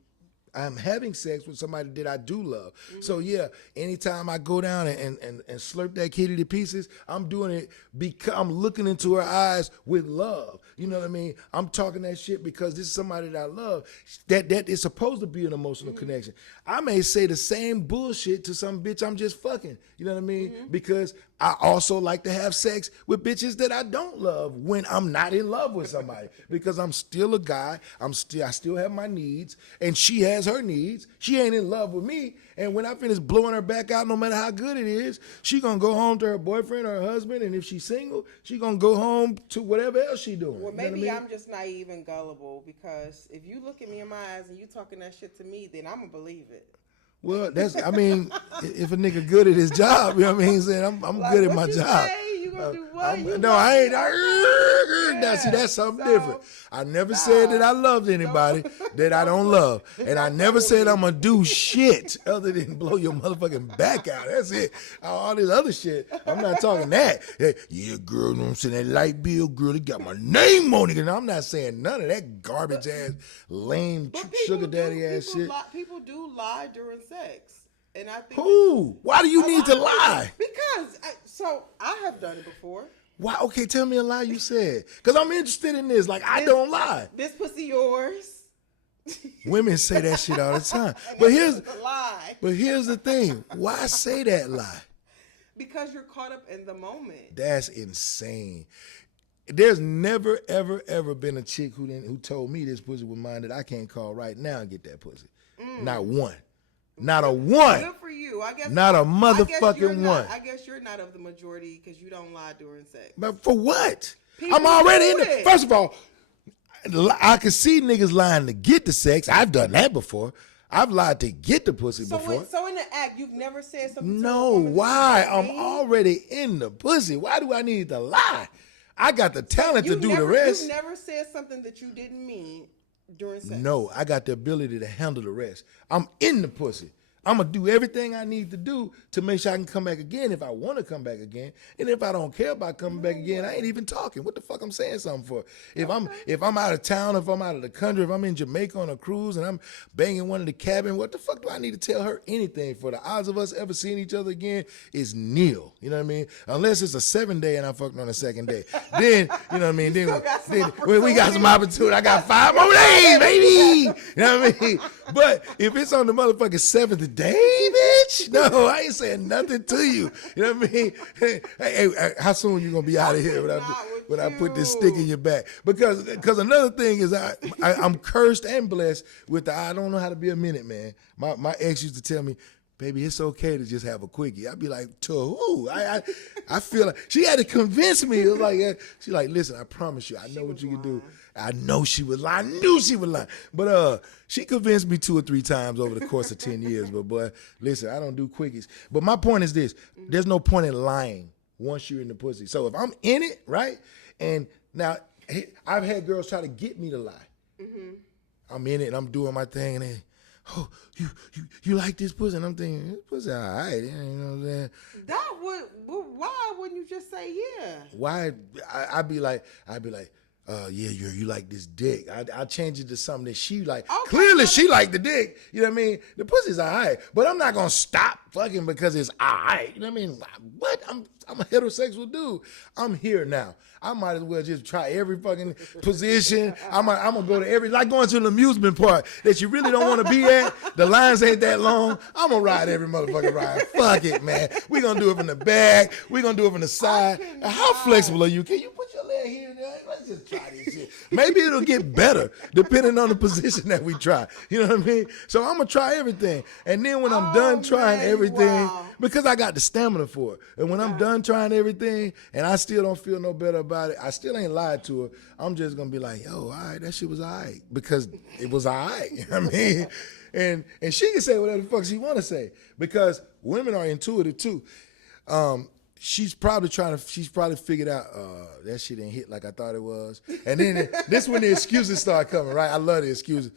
having sex with somebody that I do love. So yeah, anytime I go down and slurp that kitty to pieces, I'm doing it because I'm looking into her eyes with love. You know what I mean? I'm talking that shit because this is somebody that I love. That is supposed to be an emotional connection. I may say the same bullshit to some bitch I'm just fucking. You know what I mean? Because I also like to have sex with bitches that I don't love when I'm not in love with somebody because I'm still a guy. I still have my needs, and she has her needs. She ain't in love with me, and when I finish blowing her back out, no matter how good it is, she gonna go home to her boyfriend or her husband, and if she's single, she gonna go home to whatever else she doing. Well, You know what maybe I mean? I'm just naive and gullible because if you look at me in my eyes and you talking that shit to me, then I'm gonna believe it. Well, I mean, if a nigga good at his job, you know what I mean? Saying I'm Like, good at what my you job. say? You gonna do what? You No, love I ain't. me? Now, see, that's something different. I never nah. said that I loved anybody that I don't love. And I Don't never play said with I'm me. going to do shit other than blow your motherfucking back out. That's it. All this other shit, I'm not talking that. Hey, yeah, girl, you know what I'm saying? That light bill, girl, it got my name on it. And I'm not saying none of that garbage ass, lame, But sugar daddy ass shit. People do lie during sex, and I think Who? Why do you a need lot to of people- lie? Because I have done it before. Why? Okay, tell me a lie you said. Because I'm interested in this. Like, I don't lie. This pussy yours. Women say that shit all the time. And But that's a lie. here's the thing. Why say that lie? Because you're caught up in the moment. That's insane. There's never, ever, ever been a chick who told me this pussy was mine that I can't call right now and get that pussy. Not one. Not a one. Good for you. I guess Not a I guess motherfucking you're not- one. I guess you're not of the majority because you don't lie during sex. But for what? People I'm already in do there. it. First of all, I can see niggas lying to get the sex. I've done that before. I've lied to get the pussy before. So in the act, you've never said something. to a No, woman that you why? don't I'm mean? already in the pussy. Why do I need to lie? I got the talent to You've do never, the rest. You've never said something that you didn't mean during sex. No, I got the ability to handle the rest. I'm in the pussy. I'm going to do everything I need to do to make sure I can come back again if I want to come back again. And if I don't care about coming back again, I ain't even talking. What the fuck I'm saying something for? If I'm out of town, if I'm out of the country, if I'm in Jamaica on a cruise and I'm banging one of the cabin, what the fuck do I need to tell her anything for? The odds of us ever seeing each other again is nil. You know what I mean? Unless it's a 7-day and I fucked on the second day. Then, you know what I mean? Then we got some opportunity. I got 5 more days, baby. You know what I mean? But if it's on the motherfucking 7th day, bitch, no, I ain't saying nothing to you. You know what I mean? Hey, how soon you gonna be out of here when I put this stick in your back? Because another thing is I'm cursed and blessed with I don't know how to be a minute man. My ex used to tell me, baby, it's okay to just have a quickie. I'd be like, to who? I feel like she had to convince me. It was like, she's like, listen, I promise you, I know what you can do. I know she would lie. I knew she would lie. But she convinced me 2 or 3 times over the course of 10 years. But boy, listen, I don't do quickies. But my point is this. There's no point in lying once you're in the pussy. So if I'm in it, right? And now I've had girls try to get me to lie. Mm-hmm. I'm in it and I'm doing my thing and then, oh, you like this pussy? And I'm thinking, this pussy all right. You know what I'm saying? Why wouldn't you just say yeah? Why? I'd be like, yeah, you like this dick. I change it to something that she like. Okay, Clearly, she like the dick. You know what I mean? The pussy's all right, but I'm not gonna stop fucking because it's all right. You know what I mean? What? I'm a heterosexual dude. I'm here now. I might as well just try every fucking position. I'm gonna go to like going to an amusement park that you really don't want to be at. The lines ain't that long. I'm gonna ride every motherfucking ride. Fuck it, man. We gonna do it from the back. We gonna do it from the side. How flexible are you? Can you put your leg here and there? Let's just try this shit. Maybe it'll get better depending on the position that we try. You know what I mean? So I'm gonna try everything. And then when I'm done trying everything, because I got the stamina for it. And when I'm done trying everything and I still don't feel no better about it, I still ain't lied to her. I'm just gonna be like, yo, all right, that shit was all right. Because it was all right. You know what I mean? And she can say whatever the fuck she wanna say. Because women are intuitive too. She's probably figured out that shit didn't hit like I thought it was. And then this when the excuses start coming, right? I love the excuses.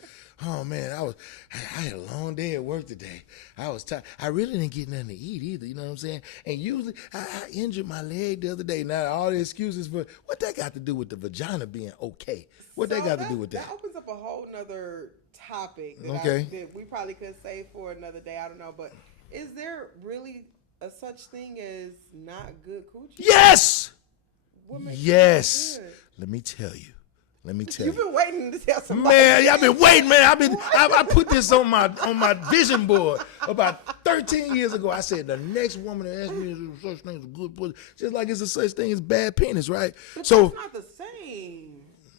Oh man, I had a long day at work today. I was tired. I really didn't get nothing to eat either, you know what I'm saying? And usually I injured my leg the other day. Now all the excuses for what that got to do with the vagina being okay? What that got to do with that? That opens up a whole nother topic that we probably could save for another day. I don't know, but is there really a such thing as not good coochie? Yes. What makes it yes. not good? Let me tell you. Let me tell You've you. been waiting to tell somebody. Man, I've been waiting, man. I put this on my vision board about 13 years ago. I said the next woman that asks me is there such thing as a good pussy, just like it's a such thing as bad penis, right? But So that's not the same.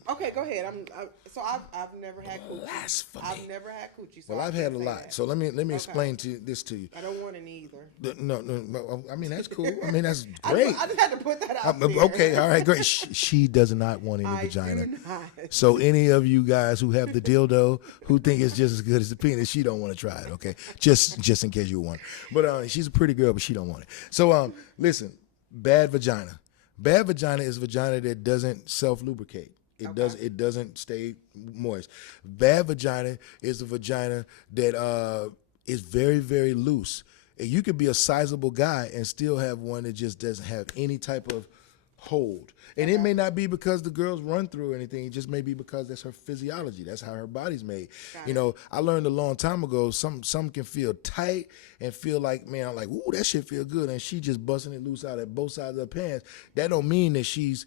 Okay, go ahead. I've never had coochie. Blasphemy. I've never had coochie. So well, I I've can't had a say lot. that. So let me Okay. explain this to you. I don't want any either. No. I mean that's cool. I mean that's I great. just had to put that out there. Okay, all right, great. She does not want any I vagina. do not. So any of you guys who have the dildo who think it's just as good as the penis, she don't want to try it. Okay, just in case you want. But she's a pretty girl, but she don't want it. So listen, bad vagina. Bad vagina is a vagina that doesn't self lubricate. It doesn't stay moist. Bad vagina is a vagina that is very, very loose. And you could be a sizable guy and still have one that just doesn't have any type of hold. And it may not be because the girls run through anything. It just may be because that's her physiology. That's how her body's made. You know, I learned a long time ago, some can feel tight and feel like, man, I'm like, ooh, that shit feel good. And she just busting it loose out at both sides of her pants. That don't mean that she's,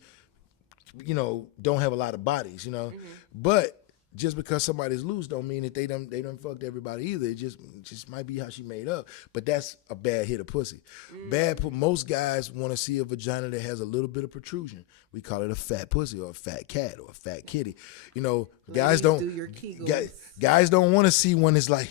don't have a lot of bodies, But just because somebody's loose don't mean that they done fucked everybody either. It just might be how she made up. But that's a bad hit of pussy. Most guys want to see a vagina that has a little bit of protrusion. We call it a fat pussy or a fat cat or a fat kitty. Guys don't do your Kegels. guys don't want to see one that's like,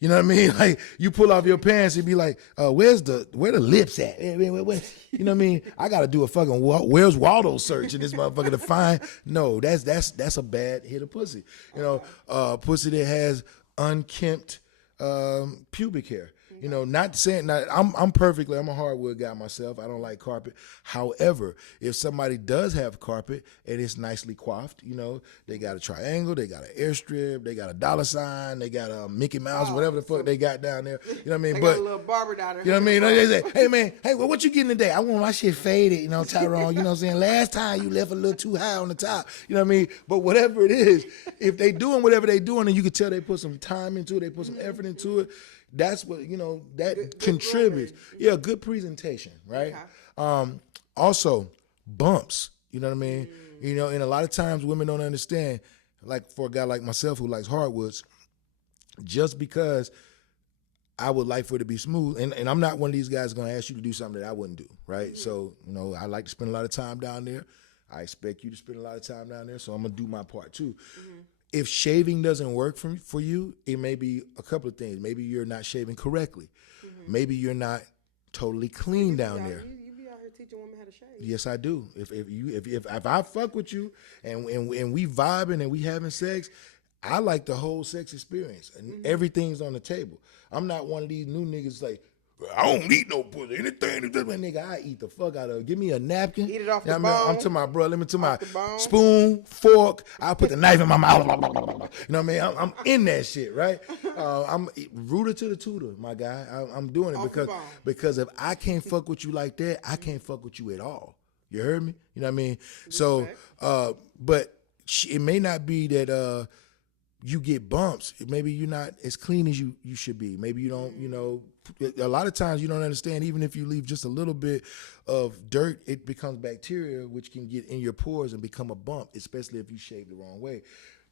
you know what I mean? Like you pull off your pants and be like, where the lips at? You know what I mean? I got to do a fucking where's Waldo search in this motherfucker to find. No, that's a bad hit of pussy. Pussy that has unkempt pubic hair. Not saying I'm a hardwood guy myself. I don't like carpet. However, if somebody does have carpet and it's nicely coiffed, they got a triangle, they got an airstrip, they got a dollar sign, they got a Mickey Mouse, whatever the fuck they got down there. You know what I mean? They But got a little barber down there. you know what I mean? They say, hey man, what you getting today? I want my shit faded, Tyrone. You know what I'm saying? Last time you left a little too high on the top. You know what I mean? But whatever it is, if they doing whatever they doing and you can tell they put some time into it, they put some effort into it, that's what, that good contributes. Yeah, good presentation, right? Okay. Also, bumps, you know what I mean? And a lot of times women don't understand, like for a guy like myself who likes hardwoods, just because I would like for it to be smooth, and I'm not one of these guys going to ask you to do something that I wouldn't do, right? So, I like to spend a lot of time down there. I expect you to spend a lot of time down there, so I'm going to do my part too. If shaving doesn't work for you, it may be a couple of things. Maybe you're not shaving correctly. Maybe you're not totally clean down there. You be out here teaching women how to shave. Yes, I do. If I fuck with you and we vibing and we having sex, I like the whole sex experience and everything's on the table. I'm not one of these new niggas like, I don't eat no pussy. Anything, nigga, I eat the fuck out of it. Give me a napkin. Eat it off the bone. bone. I'm to my bro. Let me to my spoon, fork. I'll put the knife in my mouth. You know what I mean? I'm in that shit, right? I'm rooter to the tutor, my guy. I'm doing it because if I can't fuck with you like that, I can't fuck with you at all. You heard me? You know what I mean? So, but it may not be that you get bumps. Maybe you're not as clean as you should be. Maybe you don't, a lot of times you don't understand, even if you leave just a little bit of dirt, it becomes bacteria, which can get in your pores and become a bump, especially if you shave the wrong way.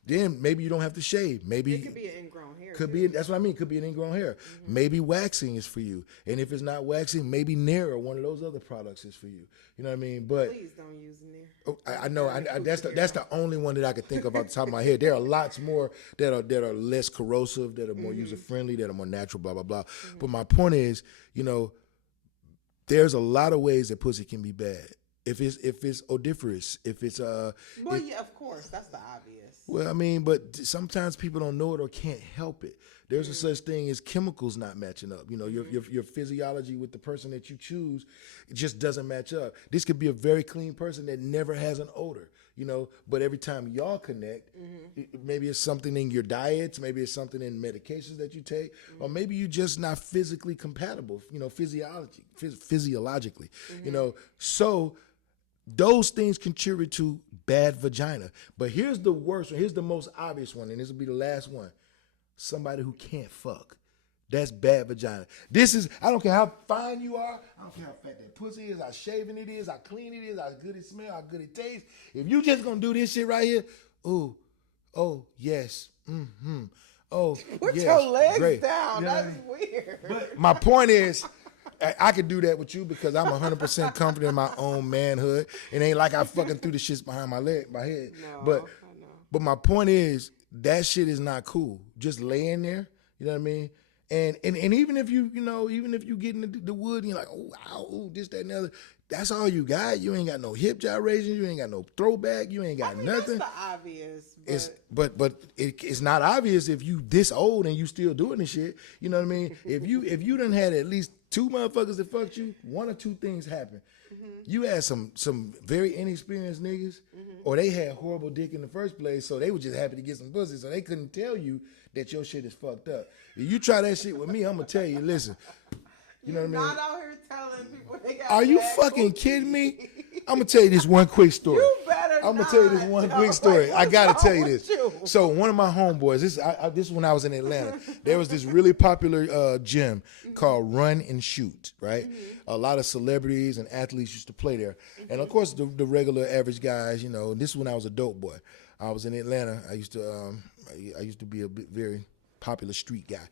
Then maybe you don't have to shave. Maybe it could be an ingrown hair. That's what I mean. Could be an ingrown hair. Maybe waxing is for you. And if it's not waxing, maybe Nair or one of those other products is for you. You know what I mean? But please don't use Nair. I know. That's the only one that I could think of off the top of my head. There are lots more that are less corrosive, that are more user friendly, that are more natural. Blah blah blah. But my point is, there's a lot of ways that pussy can be bad. If it's odoriferous, if it's yeah, of course, that's the obvious. Well, I mean, but sometimes people don't know it or can't help it. There's a such thing as chemicals not matching up. Your physiology with the person that you choose, it just doesn't match up. This could be a very clean person that never has an odor. But every time y'all connect, maybe it's something in your diets, maybe it's something in medications that you take, or maybe you're just not physically compatible, physiologically, so those things contribute to bad vagina. But here's the worst one. Here's the most obvious one, and this will be the last one. Somebody who can't fuck. That's bad vagina. This is, I don't care how fine you are. I don't care how fat that pussy is, how shaven it is, how clean it is, how good it smells, how good it tastes. If you just gonna do this shit right here, ooh, oh, yes, mm-hmm. Oh, Put yes, your legs great. down. You know what I That's mean? weird. But my point is, I could do that with you because I'm 100% confident in my own manhood. It ain't like I fucking threw the shits behind my head. No, But I know. but my point is that shit is not cool. Just laying there, you know what I mean? And even if you even if you get in the wood and you're like, oh, ow, ooh, this, that, and the other, that's all you got. You ain't got no hip gyration. You ain't got no throwback. You ain't got nothing. That's the obvious. But it's not obvious if you this old and you still doing this shit. You know what I mean? if you done had at least two motherfuckers that fucked you, one or two things happen. You had some very inexperienced niggas, or they had horrible dick in the first place, so they were just happy to get some pussy, so they couldn't tell you that your shit is fucked up. If you try that shit with me, I'm gonna tell you, listen. You know what I mean? Not out here telling people they got Are you bad fucking coochie. kidding me? I'm gonna tell you this one quick story. You better I'm gonna tell you this not. one Yo, quick story. like, I gotta what's tell you wrong this. with you? So one of my homeboys, this is when I was in Atlanta. There was this really popular gym called Run and Shoot. Right, a lot of celebrities and athletes used to play there, and of course the regular average guys. You know, this is when I was a dope boy. I was in Atlanta. I used to be a very popular street guy.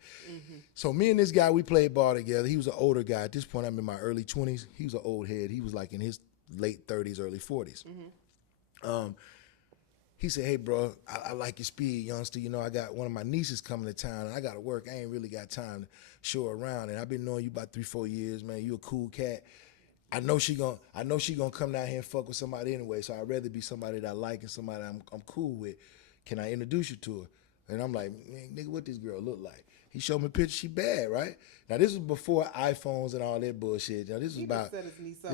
So me and this guy, we played ball together. He was an older guy. At this point, I'm in my early 20s. He was an old head. He was like in his late 30s, early 40s. He said, hey, bro, I like your speed, youngster. You know, I got one of my nieces coming to town, and I got to work. I ain't really got time to show her around. And I've been knowing you about 3-4 years, man. You a cool cat. I know she gonna come down here and fuck with somebody anyway, so I'd rather be somebody that I like and somebody I'm cool with. Can I introduce you to her? And I'm like, man, nigga, what this girl look like? He showed me a picture. She bad, right? Now this was before iPhones and all that bullshit. Now this was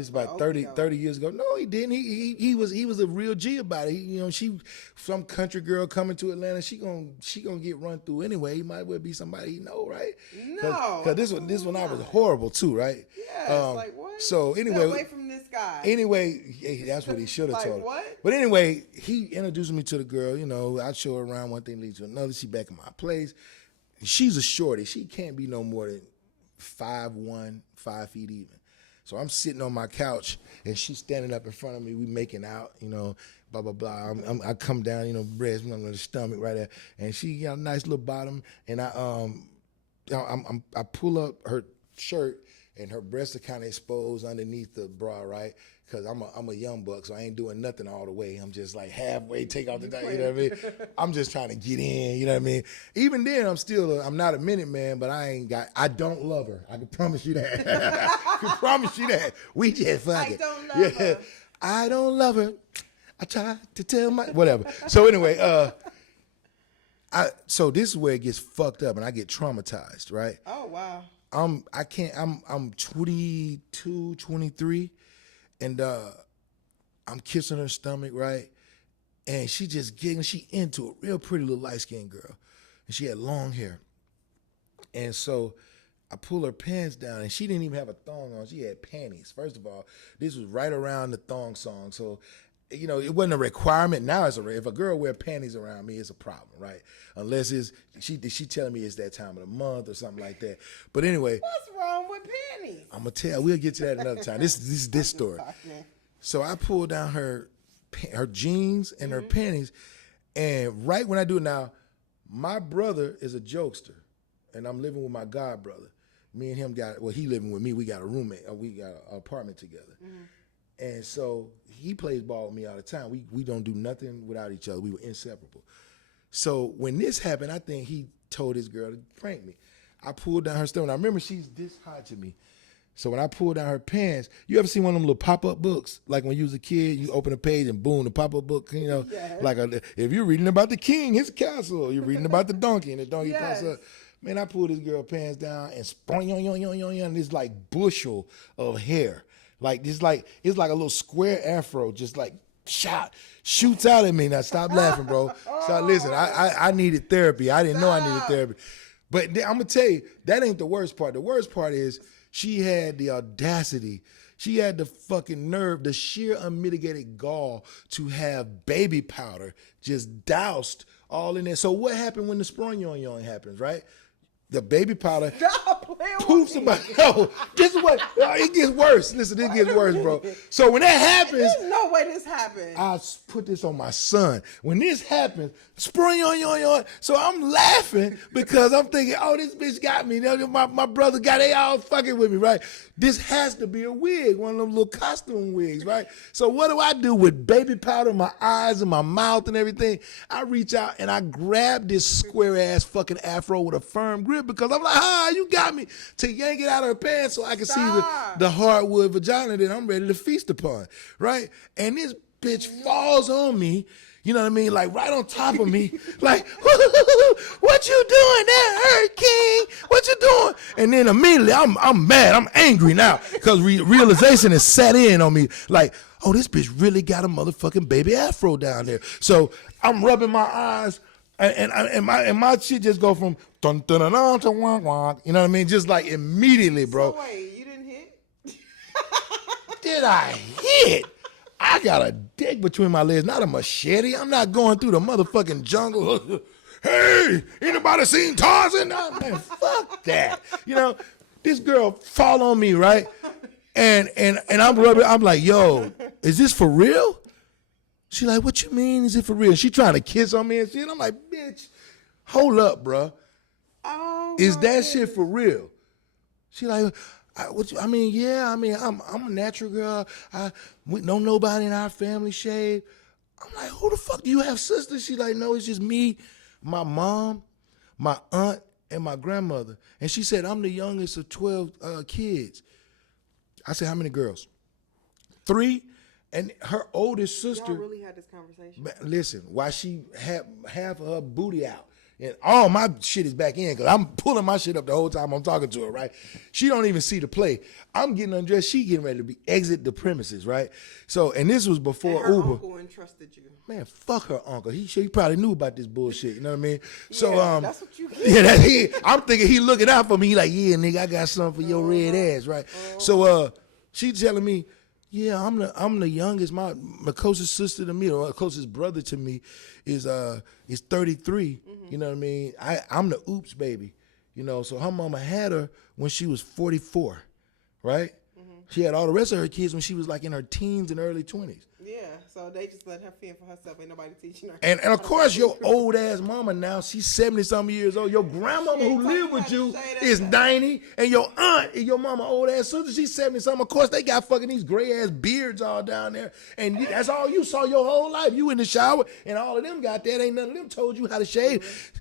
about 30 years ago. No, he didn't. He was a real G about it. She some country girl coming to Atlanta. She gonna get run through anyway. He might well be somebody he know, right? No, because this one I was horrible too, right? Yeah, like what? So anyway, stay away from this guy. Anyway, that's what he should have Like told her. what? But anyway, he introduced me to the girl. You know, I'd show her around. One thing leads to another. She back in my place. She's a shorty. She can't be no more than 5'1", 5 feet even. So I'm sitting on my couch and she's standing up in front of me. We making out, blah blah blah. I come down, breast, the stomach right there, and she got a nice little bottom. And I pull up her shirt and her breasts are kind of exposed underneath the bra, right? Because I'm a young buck, so I ain't doing nothing all the way. I'm just like halfway, take off the thing, you know what I mean? I'm just trying to get in, you know what I mean? Even then, I'm not a minute man, but I don't love her. I can promise you that. I can promise you that. We just fucking. I don't love her. I don't love her. I try to tell whatever. So anyway, so this is where it gets fucked up and I get traumatized, right? Oh wow. I'm 22, 23. And I'm kissing her stomach, right? And she just giggling. She into a real pretty little light-skinned girl. And she had long hair. And so I pull her pants down, and she didn't even have a thong on. She had panties. First of all, this was right around the thong song. So, it wasn't a requirement. Now it's if a girl wear panties around me, it's a problem, right? Unless she telling me it's that time of the month or something like that. But anyway. What's wrong with panties? I'm going to tell. We'll get to that another time. This is this story. So I pull down her jeans and her panties, and right when I do it now, my brother is a jokester, and I'm living with my god brother. Me and him he living with me. We got a roommate. We got an apartment together. And so he plays ball with me all the time. We don't do nothing without each other. We were inseparable. So when this happened, I think he told his girl to prank me. I pulled down her stomach. I remember she's this high to me. So when I pulled down her pants, you ever seen one of them little pop-up books? Like when you was a kid, you open a page and boom, the pop-up book, Yes. like if you're reading about the king, his castle, you're reading about the donkey, and the donkey Yes. pops up. Man, I pulled this girl pants down and sprung and this like bushel of hair. Like it's like a little square afro, just like shoots out at me. Now stop laughing, bro. So listen, I needed therapy. I didn't know I needed therapy. But I'm gonna tell you, that ain't the worst part. The worst part is she had the audacity. She had the fucking nerve, the sheer unmitigated gall to have baby powder just doused all in there. So what happened when the sprung happens, right? the baby powder Stop playing poofs with me. about. No, this is what it gets worse. Listen, this gets worse, bro. So when that happens, There's no way this happened. I put this on my son. When this happens, spring on. So I'm laughing because I'm thinking, oh, this bitch got me. My brother they all fucking with me, right? This has to be a wig, one of them little costume wigs, right? So what do I do with baby powder in my eyes and my mouth and everything? I reach out and I grab this square ass fucking afro with a firm grip because I'm like, you got me, to yank it out of her pants so I can see the hardwood vagina that I'm ready to feast upon, right? And this bitch falls on me, you know what I mean? Like right on top of me, like, what you doing? That hurt, King. What you doing? And then immediately I'm mad. I'm angry now because realization has set in on me. Like, oh, this bitch really got a motherfucking baby afro down there. So I'm rubbing my eyes, and my shit just go from dun dun dun dun to wah wah. You know what I mean? Just like immediately, bro. So wait, you didn't hit? Did I hit? I got a dick between my legs, not a machete. I'm not going through the motherfucking jungle. Hey, anybody seen Tarzan? Nah, man, fuck that. You know, this girl fall on me, right? And I'm rubbing. I'm like, yo, is this for real? She like, what you mean? Is it for real? She trying to kiss on me and shit. I'm like, bitch, hold up, bruh. Oh, Is my that goodness. shit for real? She like, yeah. I'm a natural girl. We don't nobody in our family shave. I'm like, who the fuck do you have sisters? She like, no, it's just me, my mom, my aunt, and my grandmother. And she said, I'm the youngest of 12 kids. I said, how many girls? 3. And her oldest sister. Y'all really had this conversation? Listen, why she had half of her booty out. And all my shit is back in because I'm pulling my shit up the whole time I'm talking to her, right? She don't even see the play. I'm getting undressed. She getting ready to exit the premises, right? So, and this was before And her Uber. uncle entrusted you. Man, fuck her uncle. He probably knew about this bullshit. You know what I mean? So, Yeah, that's what you get. yeah, I'm thinking he looking out for me. He like, yeah, nigga, I got something for your red ass, right? So, she telling me, yeah, I'm the youngest. My closest sister to me, or closest brother to me, is 33. You know what I mean? I'm the oops baby. You know, so her mama had her when she was 44, right? She had all the rest of her kids when she was like in her teens and early 20s. Yeah, so they just let her fend for herself. Ain't nobody teaching her. And of course, your old ass mama now, she's 70-something years old. Your grandmama who lived with you is 90, and your aunt and your mama old ass sister, she's 70-something. Of course, they got fucking these gray ass beards all down there, and that's all you saw your whole life. You in the shower, and all of them got that. Ain't none of them told you how to shave.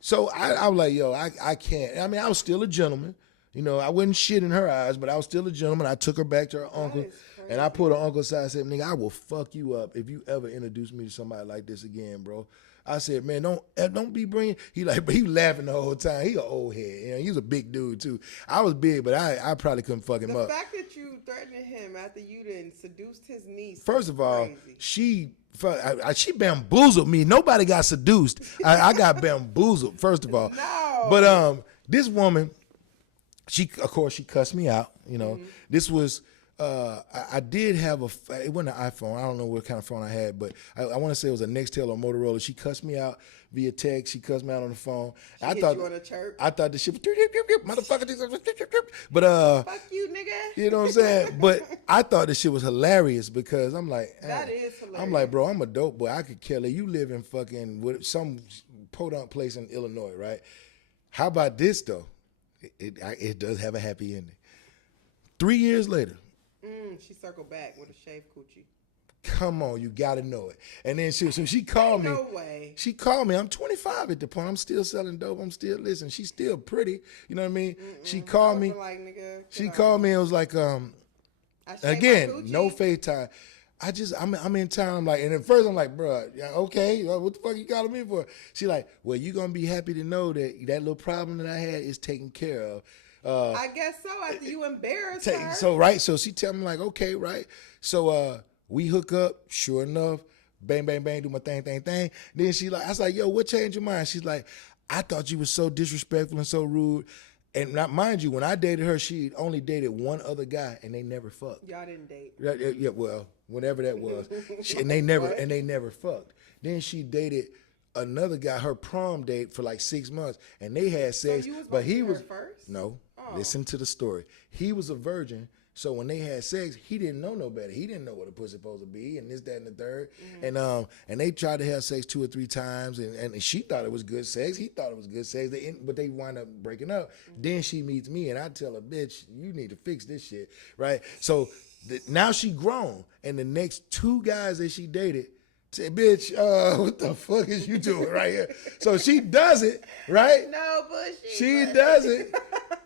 So I was like, yo, I can't. I mean, I was still a gentleman. You know, I wasn't shit in her eyes, but I was still a gentleman. I took her back to her uncle, and I pulled her uncle aside and said, nigga, I will fuck you up if you ever introduce me to somebody like this again, bro. I said, man, don't be bringing. He laughing the whole time. He an old head. You know, he was a big dude too. I was big, but I probably couldn't fuck him up. The fact that you threatened him after you done seduced his niece. First of all, crazy. she bamboozled me. Nobody got seduced. I got bamboozled. First of all, No. But this woman. She cussed me out. You know, this was, I did have it wasn't an iPhone. I don't know what kind of phone I had, but I want to say it was a Nextel or Motorola. She cussed me out via text. She cussed me out on the phone. She hit you on a chirp. I thought the shit was, motherfucker, but Fuck you, nigga. you know what I'm saying? But I thought this shit was hilarious because I'm like, That is hilarious. I'm like, bro, I'm a dope boy. I could kill it. You live in fucking some podunk place in Illinois, right? How about this though? It does have a happy ending. 3 years later. She circled back with a shaved coochie. Come on, you gotta know it. And then she called me. No way. She called me. I'm 25 at the point. I'm still selling dope. I'm still listening. She's still pretty. You know what I mean? She called me. Like, nigga, She called me and was like, I shaved my again, coochie. no FaceTime. I'm in town. I'm like, and at first I'm like, bruh, yeah, okay, what the fuck you calling me for? She like, well, you gonna be happy to know that little problem that I had is taken care of. I guess so. After you embarrassed her. So she tell me like, okay, right. So we hook up. Sure enough, bang, bang, bang, do my thing. Then I was like, yo, what changed your mind? She's like, I thought you were so disrespectful and so rude. And not, mind you, when I dated her, she only dated one other guy, and they never fucked. Y'all didn't date. Yeah, well, whatever that was, and they never fucked. Then she dated another guy her prom date for like 6 months, and they had So sex. you was But supposed to he be was her first? no. Oh. Listen to the story. He was a virgin, so when they had sex, he didn't know no better. He didn't know what a pussy supposed to be, and this, that, and the third. And they tried to have sex 2 or 3 times, and she thought it was good sex. He thought it was good sex. But they wind up breaking up. Then she meets me, and I tell her, "Bitch, you need to fix this shit, right?" So now she grown, and the next 2 guys that she dated say, "Bitch, what the fuck is you doing right here?" So she does it, right? No bullshit. She does it,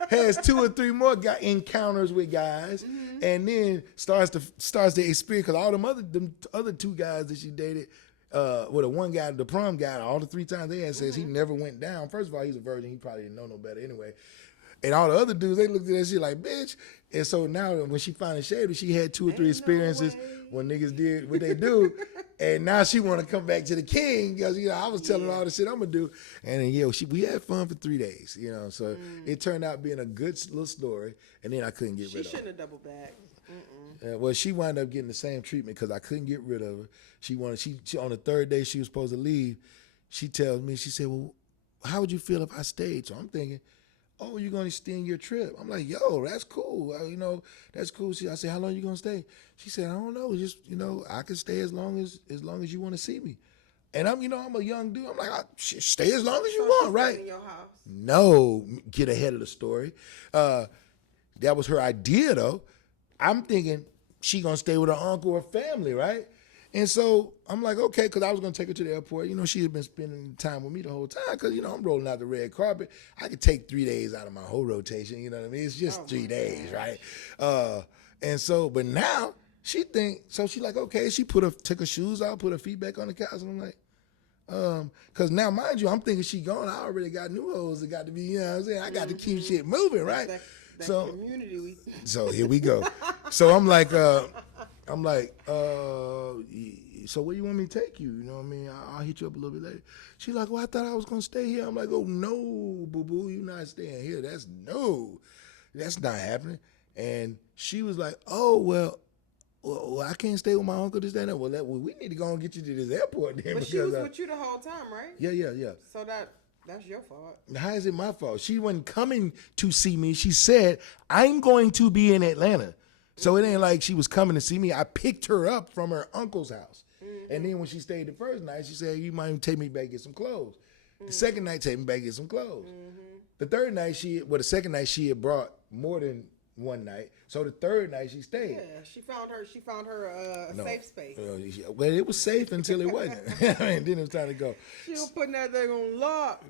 has 2 or 3 more encounters with guys, and then starts to experience, because all them other 2 guys that she dated, well, the prom guy, all the 3 times they had sex, he never went down. First of all, he's a virgin. He probably didn't know no better anyway. And all the other dudes, they looked at that shit like, bitch. And so now when she finally shaved it, she had 2 or 3 experiences when niggas did what they do. And now she want to come back to the king because, I was telling her all the shit I'm going to do. And then, we had fun for 3 days, So it turned out being a good little story. And then I couldn't get rid of her. She shouldn't have doubled back. Well, she wound up getting the same treatment because I couldn't get rid of her. She on the 3rd day she was supposed to leave, she tells me, she said, well, how would you feel if I stayed? So I'm thinking, oh, you're going to extend your trip. I'm like, yo, that's cool. That's cool. I said, how long you going to stay? She said, I don't know. Just, I can stay as long as you want to see me. And I'm a young dude. I'm like, stay as long as you want, right? In your house. No, get ahead of the story. That was her idea, though. I'm thinking she going to stay with her uncle or family, right? And so I'm like, okay, because I was going to take her to the airport. She had been spending time with me the whole time because, I'm rolling out the red carpet. I could take 3 days out of my whole rotation, you know what I mean? It's just 3 days, right? And so, but now she like, okay, she took her shoes out, put her feet back on the couch, and I'm like, because now, mind you, I'm thinking she gone. I already got new hoes that got to be, you know what I'm saying? I got to keep shit moving, right? That so, community. So here we go. So I'm like, so where you want me to take you? You know what I mean? I'll hit you up a little bit later. She's like, well, I thought I was going to stay here. I'm like, oh, no, boo-boo, you're not staying here. That's not happening. And she was like, oh, well, I can't stay with my uncle, this, that, and that. Well, we need to go and get you to this airport then. But she was with you the whole time, right? Yeah. So that's your fault. How is it my fault? She wasn't coming to see me. She said, I'm going to be in Atlanta. So it ain't like she was coming to see me. I picked her up from her uncle's house. And then when she stayed the first night, she said, you might take me back and get some clothes. The second night, take me back and get some clothes. The third night, the second night she had brought more than one night. So the third night she stayed. Yeah, she found her safe space. Well, it was safe until it wasn't. And then it was time to go. She was putting that thing on lock.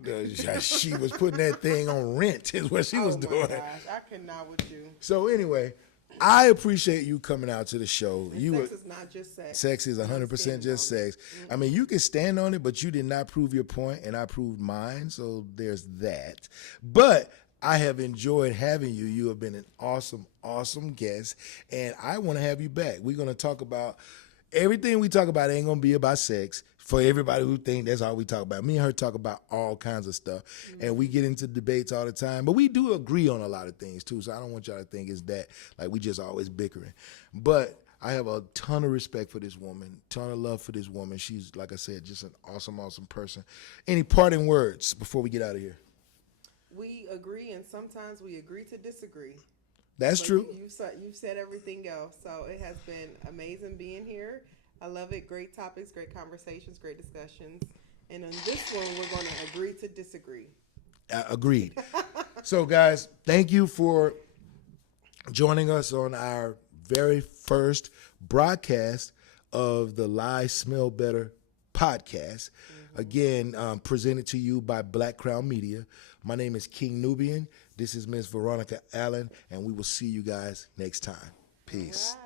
She was putting that thing on rent is what she was doing. Oh my gosh, I cannot with you. So anyway, I appreciate you coming out to the show. Sex is not just sex. Sex is 100% just sex. I mean, you can stand on it, but you did not prove your point, and I proved mine, so there's that. But I have enjoyed having you. You have been an awesome, awesome guest, and I want to have you back. We're going to talk about everything we talk about ain't going to be about sex. For everybody who think that's all we talk about. Me and her talk about all kinds of stuff. And we get into debates all the time. But we do agree on a lot of things, too. So I don't want y'all to think it's that, like we just always bickering. But I have a ton of respect for this woman, ton of love for this woman. She's, like I said, just an awesome, awesome person. Any parting words before we get out of here? We agree, and sometimes we agree to disagree. That's true. You've said everything else. So it has been amazing being here. I love it. Great topics, great conversations, great discussions. And on this one, we're going to agree to disagree. Agreed. So, guys, thank you for joining us on our very first broadcast of the Lie Smell Better podcast. Again, presented to you by Black Crown Media. My name is King Nubian. This is Miss Veronica Allen, and we will see you guys next time. Peace.